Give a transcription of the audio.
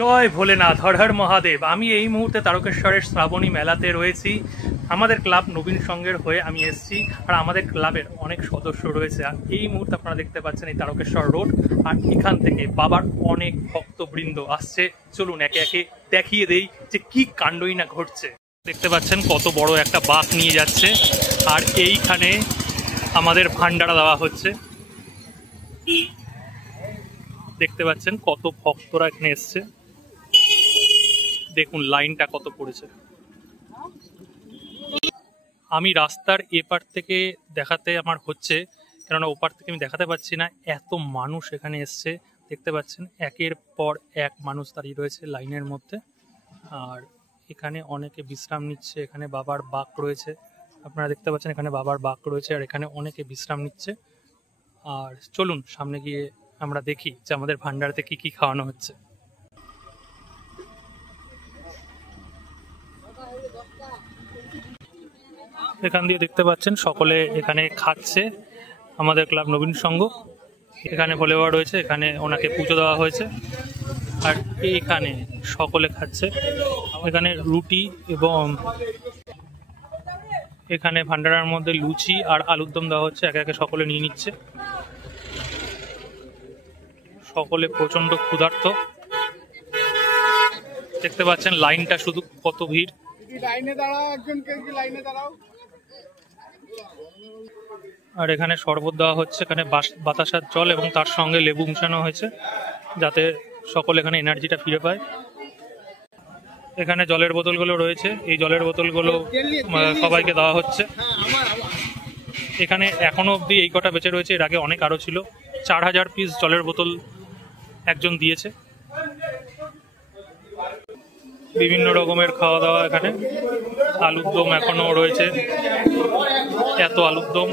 জয় ভোলেনাথ, হর হর মহাদেব। আমি এই মুহূর্তে তারকেশ্বরের শ্রাবণী মেলাতে রয়েছি। আমাদের ক্লাব নবীন সংঘের হয়ে আমি এসেছি, আর আমাদের ক্লাবের অনেক সদস্য রয়েছে। আর এই মুহূর্তে আপনারা দেখতে পাচ্ছেন এই তারকেশ্বর রোড, আর এখান থেকে বাবার অনেক ভক্তবৃন্দ আসছে। চলুন একে একে দেখিয়ে দেই যে কি কাণ্ডই না ঘটছে। দেখতে পাচ্ছেন কত বড় একটা বাস নিয়ে যাচ্ছে, আর এইখানে আমাদের ভান্ডারা দেওয়া হচ্ছে। দেখতে পাচ্ছেন কত ভক্তরা এখানে এসছে, দেখুন লাইনটা কত পড়েছে। আমি রাস্তার এপার থেকে দেখাতে আমার হচ্ছে, কেননা ওপার থেকে আমি দেখাতে পাচ্ছি না, এত মানুষ এখানে এসছে। দেখতে পাচ্ছেন একের পর এক মানুষ দাঁড়িয়ে রয়েছে লাইনের মধ্যে, আর এখানে অনেকে বিশ্রাম নিচ্ছে। এখানে বাবার বাঁক রয়েছে, আপনারা দেখতে পাচ্ছেন এখানে বাবার বাঁক রয়েছে, আর এখানে অনেকে বিশ্রাম নিচ্ছে। আর চলুন সামনে গিয়ে আমরা দেখি যে আমাদের ভান্ডারতে কি কি খাওয়ানো হচ্ছে। এখান দিয়ে দেখতে পাচ্ছেন সকলে এখানে খাচ্ছে। আমাদের ক্লাব নবীন সংঘ এখানে ভোলে বাবা রয়েছে, এখানে ওনাকে পুজো দেওয়া হয়েছে, আর এইখানে সকলে খাচ্ছে। এখানে রুটি এবং এখানে ভান্ডারার মধ্যে লুচি আর আলুর দম দেওয়া হচ্ছে, একে একে সকলে নিয়ে নিচ্ছে। সকলে প্রচন্ড ক্ষুধার্ত, দেখতে পাচ্ছেন লাইনটা শুধু কত ভিড়। আর এখানে শরবত দেওয়া হচ্ছে, এখানে বাতাসার জল এবং তার সঙ্গে লেবু মিশানো হয়েছে, যাতে সকলে এখানে এনার্জিটা ফিরে পায়। এখানে জলের বোতলগুলো রয়েছে, এই জলের বোতলগুলো সবাইকে দেওয়া হচ্ছে। এখানে এখনো অবধি এই কটা বেঁচে রয়েছে, এর আগে অনেক আরো ছিল। 4000 পিস জলের বোতল একজন দিয়েছে। বিভিন্ন রকমের খাওয়া দাওয়া এখানে। আলুর দম এখনো রয়েছে, এত আলুর দম।